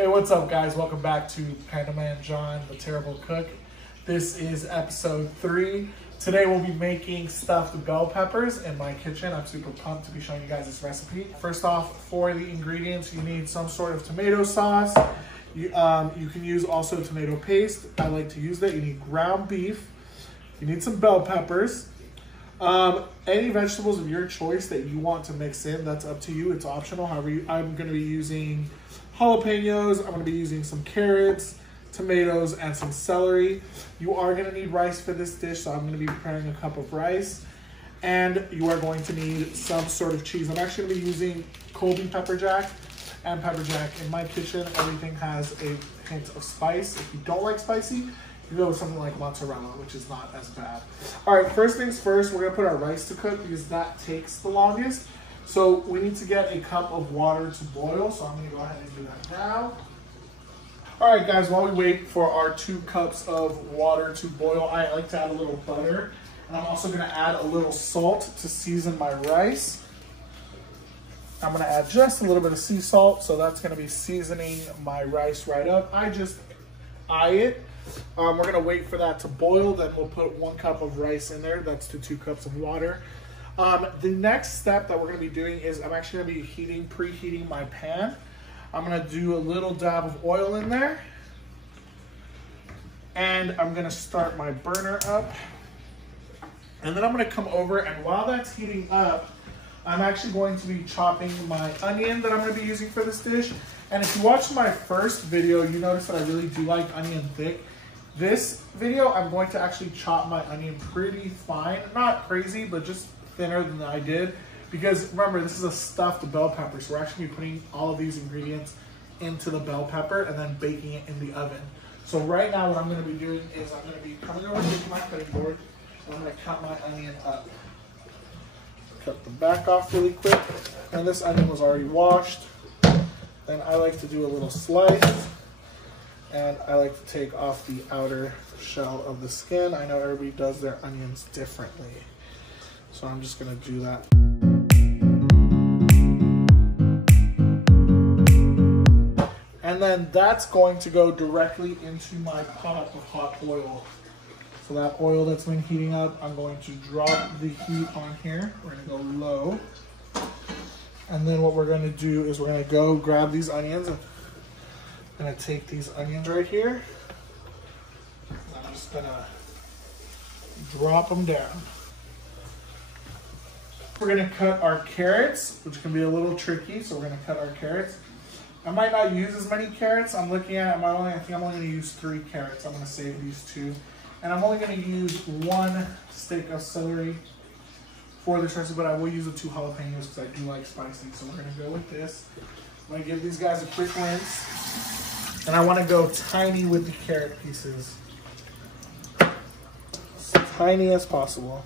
Hey, what's up, guys? Welcome back to Panda Man John, the Terrible Cook. This is episode 3. Today we'll be making stuffed bell peppers in my kitchen. I'm super pumped to be showing you guys this recipe. First off, for the ingredients, you need some sort of tomato sauce. You can use also tomato paste. I like to use that. You need ground beef. You need some bell peppers. Any vegetables of your choice that you want to mix in, that's up to you. It's optional. However, I'm going to be using jalapenos. I'm going to be using some carrots, tomatoes, and some celery. You are going to need rice for this dish, so I'm going to be preparing a cup of rice. And you are going to need some sort of cheese. I'm actually going to be using Colby pepper jack and pepper jack. In my kitchen, everything has a hint of spice. If you don't like spicy, you go with something like mozzarella, which is not as bad. All right, first things first, we're gonna put our rice to cook because that takes the longest. So we need to get a cup of water to boil. So I'm gonna go ahead and do that now. All right, guys, while we wait for our 2 cups of water to boil, I like to add a little butter. And I'm also gonna add a little salt to season my rice. I'm gonna add just a little bit of sea salt. So that's gonna be seasoning my rice right up. I just eye it. We're gonna wait for that to boil, then we'll put 1 cup of rice in there. That's to 2 cups of water. The next step that we're gonna be doing is I'm actually gonna be preheating my pan. I'm gonna do a little dab of oil in there. And I'm gonna start my burner up. And then I'm gonna come over, and while that's heating up, I'm actually going to be chopping my onion that I'm gonna be using for this dish. And if you watched my first video, you notice that I really do like onion thick. This video, I'm going to actually chop my onion pretty fine. Not crazy, but just thinner than I did. Because remember, this is a stuffed bell pepper. So we're actually putting all of these ingredients into the bell pepper and then baking it in the oven. So right now what I'm gonna be doing is I'm gonna be coming over to my cutting board and I'm gonna cut my onion up. Cut the back off really quick. And this onion was already washed. Then I like to do a little slice. And I like to take off the outer shell of the skin. I know everybody does their onions differently. So I'm just gonna do that. And then that's going to go directly into my pot of hot oil. So that oil that's been heating up, I'm going to drop the heat on here. We're gonna go low. And then what we're gonna do is we're gonna go grab these onions. I'm gonna take these onions right here. I'm just gonna drop them down. We're gonna cut our carrots, which can be a little tricky, so we're gonna cut our carrots. I might not use as many carrots. I'm looking at, I think I'm only gonna use 3 carrots. I'm gonna save these 2. And I'm only gonna use 1 stick of celery for this recipe, but I will use the 2 jalapenos because I do like spicy. So we're gonna go with this. I'm gonna give these guys a quick rinse. And I want to go tiny with the carrot pieces. As tiny as possible.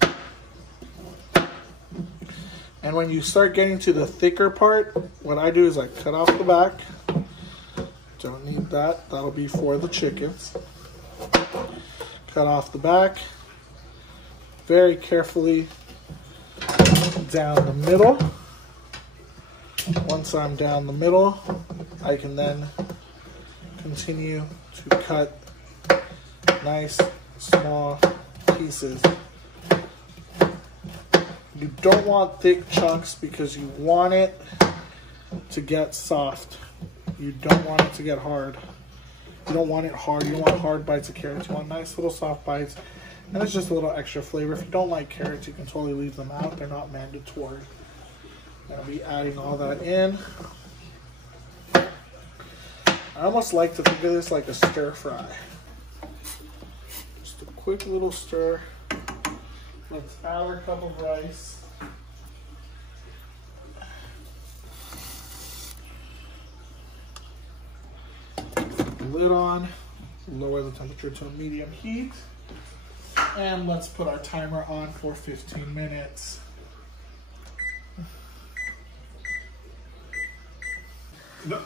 And when you start getting to the thicker part, what I do is I cut off the back. Don't need that. That'll be for the chickens. Cut off the back. Very carefully down the middle. Once I'm down the middle, I can then continue to cut nice small pieces. You don't want thick chunks because you want it to get soft. You don't want it to get hard. You don't want it hard. You don't want hard bites of carrots. You want nice little soft bites. And it's just a little extra flavor. If you don't like carrots, you can totally leave them out. They're not mandatory. I'm going to be adding all that in. I almost like to think of this like a stir fry. Just a quick little stir. Let's add our cup of rice. Put the lid on. Lower the temperature to a medium heat. And let's put our timer on for 15 minutes. No.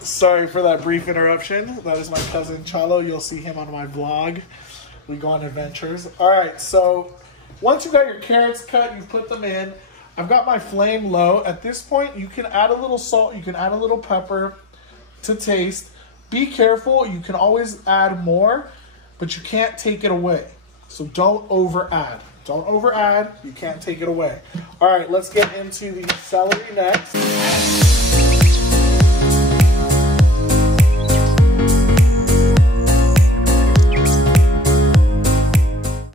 Sorry for that brief interruption. That is my cousin Chalo. You'll see him on my vlog. We go on adventures. All right, so once you got your carrots cut, you put them in. I've got my flame low. At this point, you can add a little salt, you can add a little pepper to taste. Be careful, you can always add more, but you can't take it away. So don't over add. Don't over add, you can't take it away. All right, let's get into the celery next.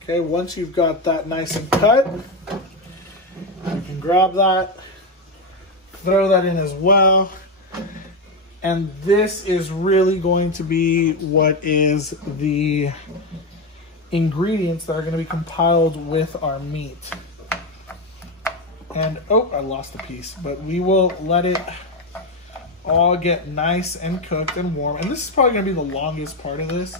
Okay, once you've got that nice and cut, you can grab that, throw that in as well. And this is really going to be what is the ingredients that are going to be compiled with our meat. And, oh, I lost a piece, but we will let it all get nice and cooked and warm. And this is probably going to be the longest part of this,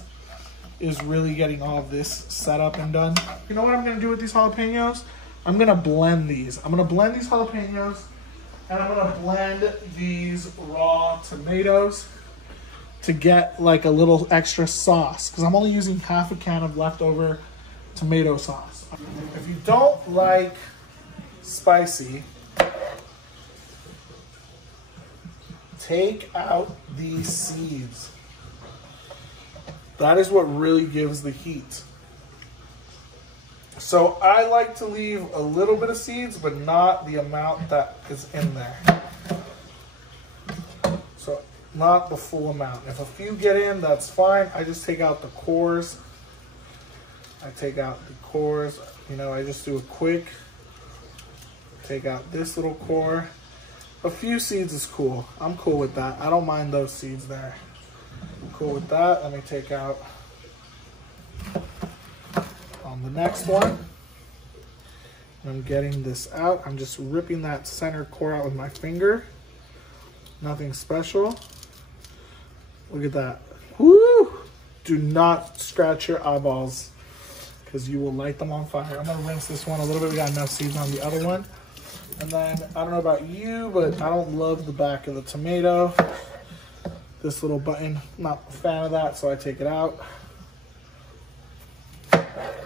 is really getting all of this set up and done. You know what I'm going to do with these jalapenos? I'm going to blend these. I'm going to blend these jalapenos, and I'm going to blend these raw tomatoes to get like a little extra sauce, because I'm only using half a can of leftover tomato sauce. If you don't like spicy, take out these seeds. That is what really gives the heat. So I like to leave a little bit of seeds, but not the amount that is in there. So not the full amount. If a few get in, that's fine. I just take out the cores. I take out the cores. You know, I just do a quick, take out this little core. A few seeds is cool. I'm cool with that. I don't mind those seeds there. I'm cool with that. Let me take out on the next one. I'm getting this out. I'm just ripping that center core out with my finger. Nothing special. Look at that. Woo! Do not scratch your eyeballs, because you will light them on fire. I'm gonna rinse this one a little bit. We got enough seeds on the other one. And then, I don't know about you, but I don't love the back of the tomato. This little button, not a fan of that, so I take it out.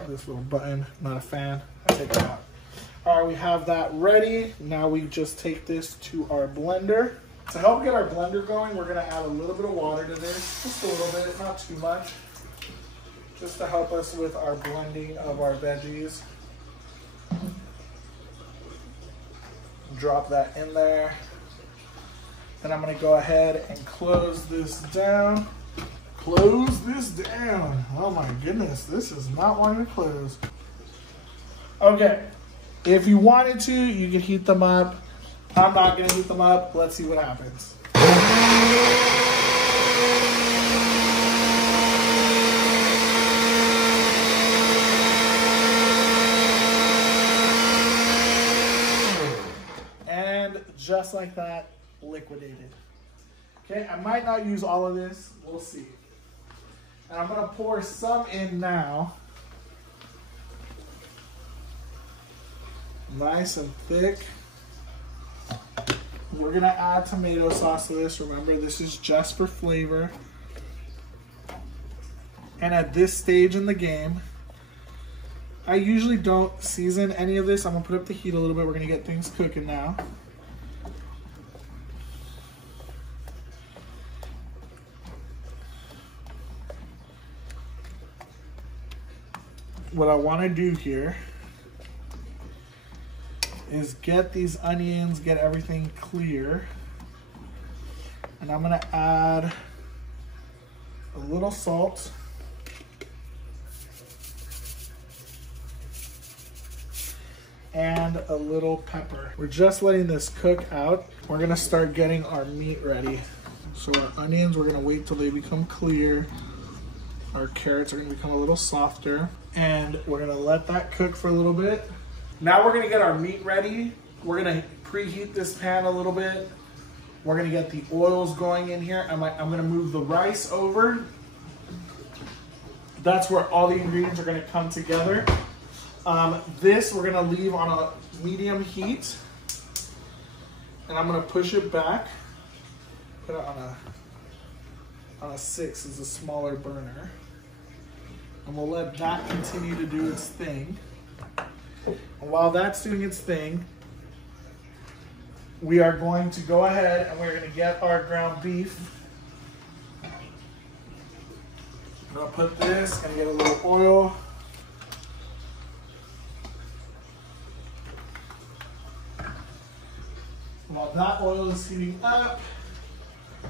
This little button, not a fan, I take it out. All right, we have that ready. Now we just take this to our blender. To help get our blender going, we're gonna add a little bit of water to this, just a little bit, not too much, just to help us with our blending of our veggies. Drop that in there. Then I'm gonna go ahead and close this down. Close this down. Oh my goodness, this is not wanting to close. Okay, if you wanted to, you could heat them up. I'm not gonna heat them up. Let's see what happens. And just like that, liquidated. Okay, I might not use all of this. We'll see. And I'm gonna pour some in now. Nice and thick. We're gonna add tomato sauce to this. Remember, this is just for flavor. And at this stage in the game, I usually don't season any of this. I'm gonna put up the heat a little bit. We're gonna get things cooking now. What I wanna do here is get these onions, get everything clear. And I'm gonna add a little salt. And a little pepper. We're just letting this cook out. We're gonna start getting our meat ready. So our onions, we're gonna wait till they become clear. Our carrots are gonna become a little softer. And we're gonna let that cook for a little bit. Now we're gonna get our meat ready. We're gonna preheat this pan a little bit. We're gonna get the oils going in here. I'm gonna move the rice over. That's where all the ingredients are gonna come together. This we're gonna leave on a medium heat. And I'm gonna push it back. Put it on a 6 is a smaller burner. And we'll let that continue to do its thing. And while that's doing its thing, we are going to go ahead and we're going to get our ground beef. I'm going to put this and get a little oil. While that oil is heating up,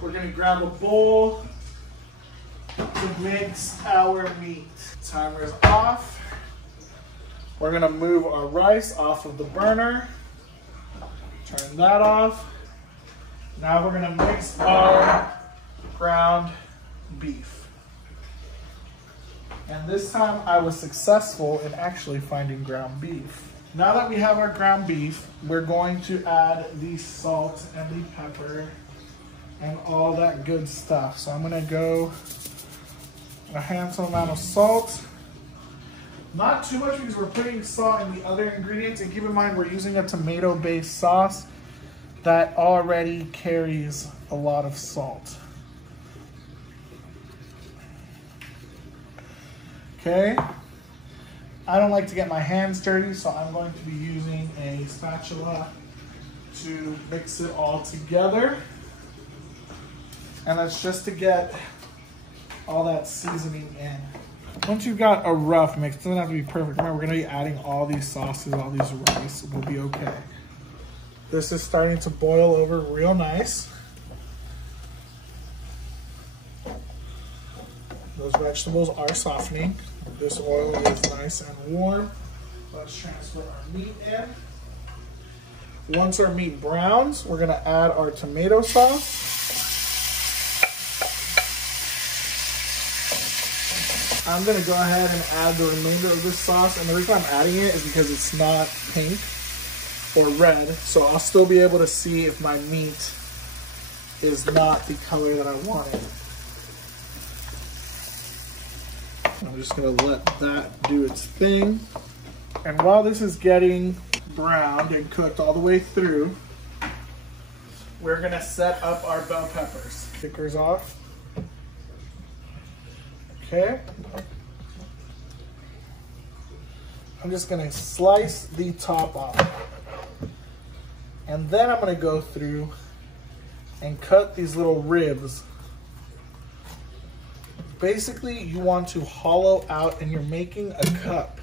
we're going to grab a bowl to mix our meat. Timer is off. We're going to move our rice off of the burner. Turn that off. Now we're going to mix our ground beef. And this time I was successful in actually finding ground beef. Now that we have our ground beef, we're going to add the salt and the pepper and all that good stuff. So I'm gonna go a handsome amount of salt. Not too much because we're putting salt in the other ingredients, and keep in mind we're using a tomato-based sauce that already carries a lot of salt. Okay. I don't like to get my hands dirty, so I'm going to be using a spatula to mix it all together. And that's just to get all that seasoning in. Once you've got a rough mix, it doesn't have to be perfect. Remember, we're gonna be adding all these sauces, all these rice, we'll be okay. This is starting to boil over real nice. Those vegetables are softening. This oil is nice and warm. Let's transfer our meat in. Once our meat browns, we're gonna add our tomato sauce. I'm gonna go ahead and add the remainder of this sauce, and the reason I'm adding it is because it's not pink or red, so I'll still be able to see if my meat is not the color that I wanted. I'm just gonna let that do its thing. And while this is getting browned and cooked all the way through, we're gonna set up our bell peppers. Kickers off. Okay. I'm just gonna slice the top off. And then I'm gonna go through and cut these little ribs. Basically, you want to hollow out, and you're making a cup.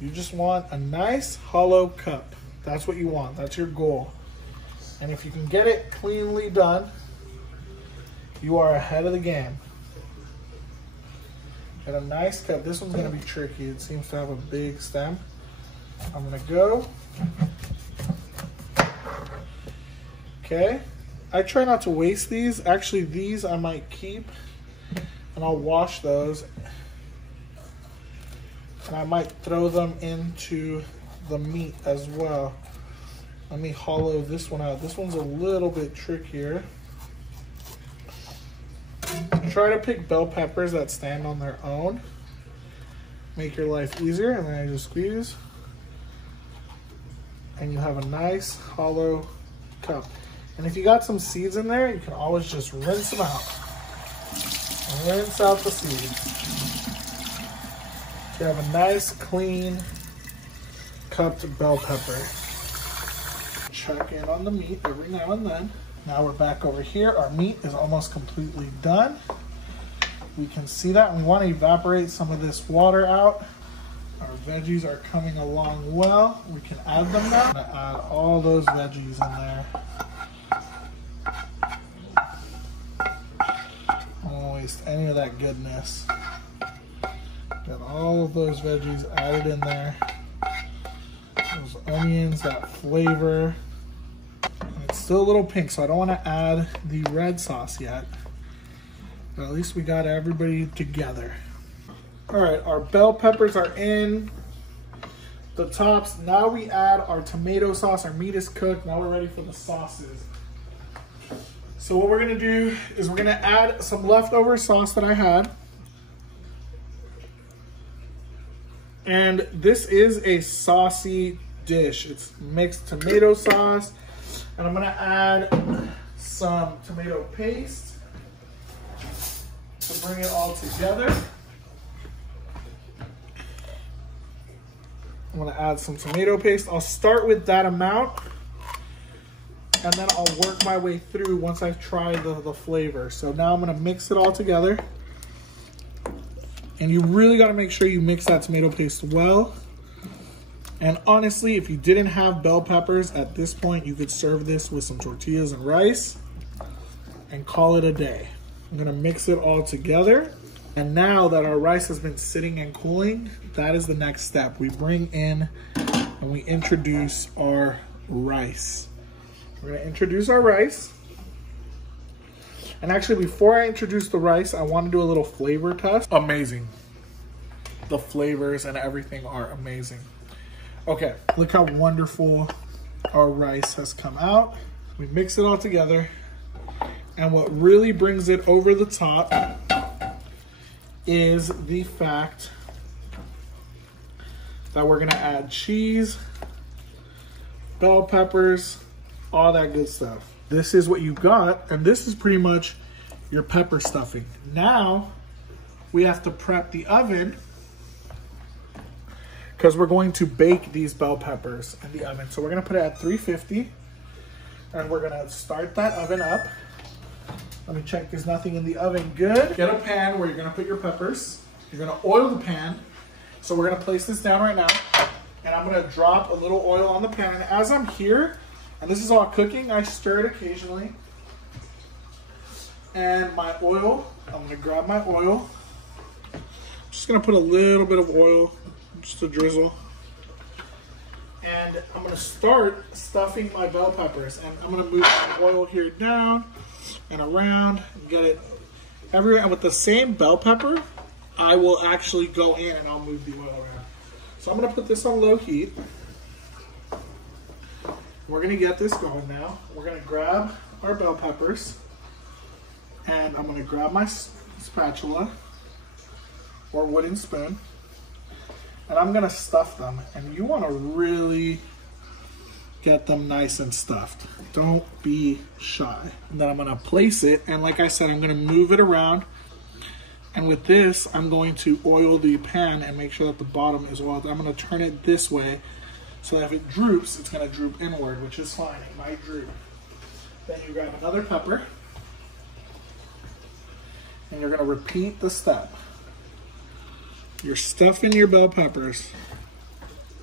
You just want a nice hollow cup. That's what you want. That's your goal. And if you can get it cleanly done, you are ahead of the game. Get a nice cup. This one's going to be tricky. It seems to have a big stem. I'm going to go. Okay. I try not to waste these. Actually, these I might keep. And I'll wash those, and I might throw them into the meat as well. Let me hollow this one out. This one's a little bit trickier. Try to pick bell peppers that stand on their own. Make your life easier, and then I just squeeze. And you have a nice hollow cup. And if you got some seeds in there, you can always just rinse them out. Rinse out the seeds. You have a nice, clean, cupped bell pepper. Check in on the meat every now and then. Now we're back over here. Our meat is almost completely done. We can see that, and we want to evaporate some of this water out. Our veggies are coming along well. We can add them now. I'm gonna add all those veggies in there. Any of that goodness. Got all of those veggies added in there. Those onions, that flavor. And it's still a little pink, so I don't want to add the red sauce yet. But at least we got everybody together. All right, our bell peppers are in the tops. Now we add our tomato sauce. Our meat is cooked. Now we're ready for the sauces. So what we're gonna do is we're gonna add some leftover sauce that I had. And this is a saucy dish. It's mixed tomato sauce. And I'm gonna add some tomato paste to bring it all together. I'm gonna add some tomato paste. I'll start with that amount and then I'll work my way through once I try the flavor. So now I'm gonna mix it all together. And you really gotta make sure you mix that tomato paste well. And honestly, if you didn't have bell peppers at this point, you could serve this with some tortillas and rice and call it a day. I'm gonna mix it all together. And now that our rice has been sitting and cooling, that is the next step. We bring in and we introduce our rice. We're gonna introduce our rice. And actually, before I introduce the rice, I wanna do a little flavor test. Amazing. The flavors and everything are amazing. Okay, look how wonderful our rice has come out. We mix it all together. And what really brings it over the top is the fact that we're gonna add cheese, bell peppers, all that good stuff. This is what you got, and this is pretty much your pepper stuffing. Now, we have to prep the oven because we're going to bake these bell peppers in the oven. So we're gonna put it at 350, and we're gonna start that oven up. Let me check there's nothing in the oven. Good. Get a pan where you're gonna put your peppers. You're gonna oil the pan. So we're gonna place this down right now, and I'm gonna drop a little oil on the pan. And as I'm here, and this is all cooking, I stir it occasionally. And my oil, I'm gonna grab my oil. Just gonna put a little bit of oil, just a drizzle. And I'm gonna start stuffing my bell peppers. And I'm gonna move the oil here down and around and get it everywhere. And with the same bell pepper, I will actually go in and I'll move the oil around. So I'm gonna put this on low heat. We're gonna get this going now. We're gonna grab our bell peppers, and I'm gonna grab my spatula or wooden spoon, and I'm gonna stuff them. And you wanna really get them nice and stuffed. Don't be shy. And then I'm gonna place it, and like I said, I'm gonna move it around. And with this, I'm going to oil the pan and make sure that the bottom is oiled. I'm gonna turn it this way, so that if it droops, it's gonna droop inward, which is fine, it might droop. Then you grab another pepper, and you're gonna repeat the step. You're stuffing your bell peppers.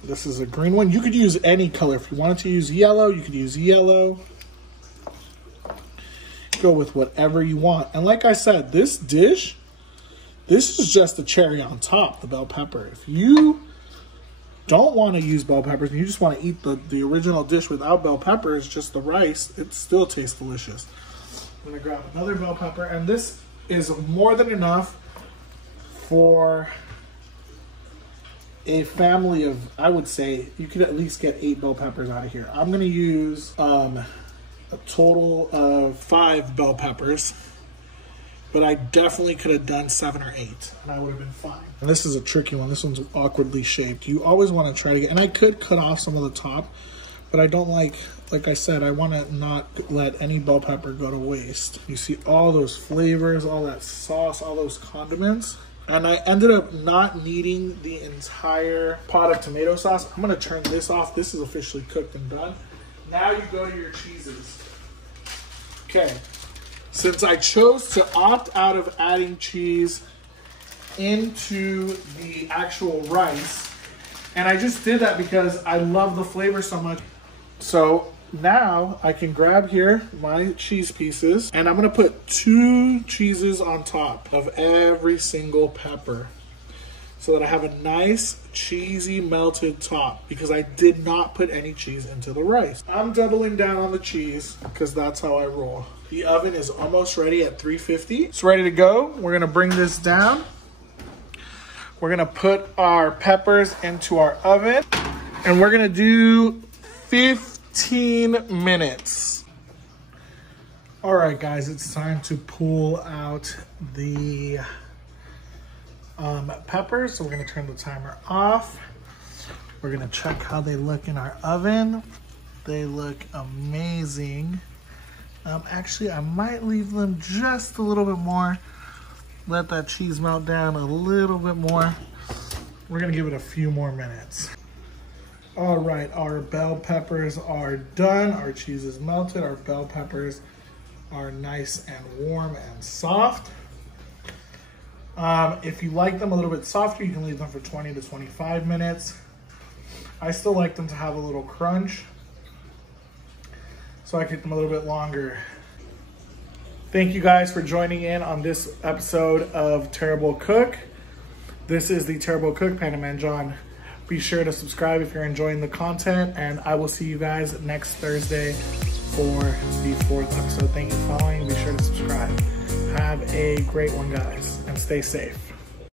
This is a green one. You could use any color. If you wanted to use yellow, you could use yellow. Go with whatever you want. And like I said, this dish, this is just the cherry on top, the bell pepper. If you don't want to use bell peppers and you just want to eat the original dish without bell peppers, just the rice, it still tastes delicious. I'm gonna grab another bell pepper, and this is more than enough for a family of, I would say, you could at least get 8 bell peppers out of here. I'm gonna use a total of 5 bell peppers, but I definitely could have done 7 or 8 and I would have been fine. And this is a tricky one. This one's awkwardly shaped. You always want to try to get, and I could cut off some of the top, but I don't like I said, I want to not let any bell pepper go to waste. You see all those flavors, all that sauce, all those condiments. And I ended up not needing the entire pot of tomato sauce. I'm gonna turn this off. This is officially cooked and done. Now you go to your cheeses. Okay, since I chose to opt out of adding cheese into the actual rice, and I just did that because I love the flavor so much. So now I can grab here my cheese pieces, and I'm gonna put 2 cheeses on top of every single pepper so that I have a nice cheesy melted top, because I did not put any cheese into the rice. I'm doubling down on the cheese because that's how I roll. The oven is almost ready at 350. It's ready to go. We're gonna bring this down. We're gonna put our peppers into our oven, and we're gonna do 15 minutes. All right, guys, it's time to pull out the peppers. So we're gonna turn the timer off. We're gonna check how they look in our oven. They look amazing. Actually, I might leave them just a little bit more. Let that cheese melt down a little bit more. We're gonna give it a few more minutes. All right, our bell peppers are done. Our cheese is melted. Our bell peppers are nice and warm and soft. If you like them a little bit softer, you can leave them for 20 to 25 minutes. I still like them to have a little crunch, so I keep them a little bit longer. Thank you guys for joining in on this episode of Terrible Cook. This is the Terrible Cook, Panaman John. Be sure to subscribe if you're enjoying the content, and I will see you guys next Thursday for the 4th episode. Thank you for following. Be sure to subscribe. Have a great one, guys, and stay safe.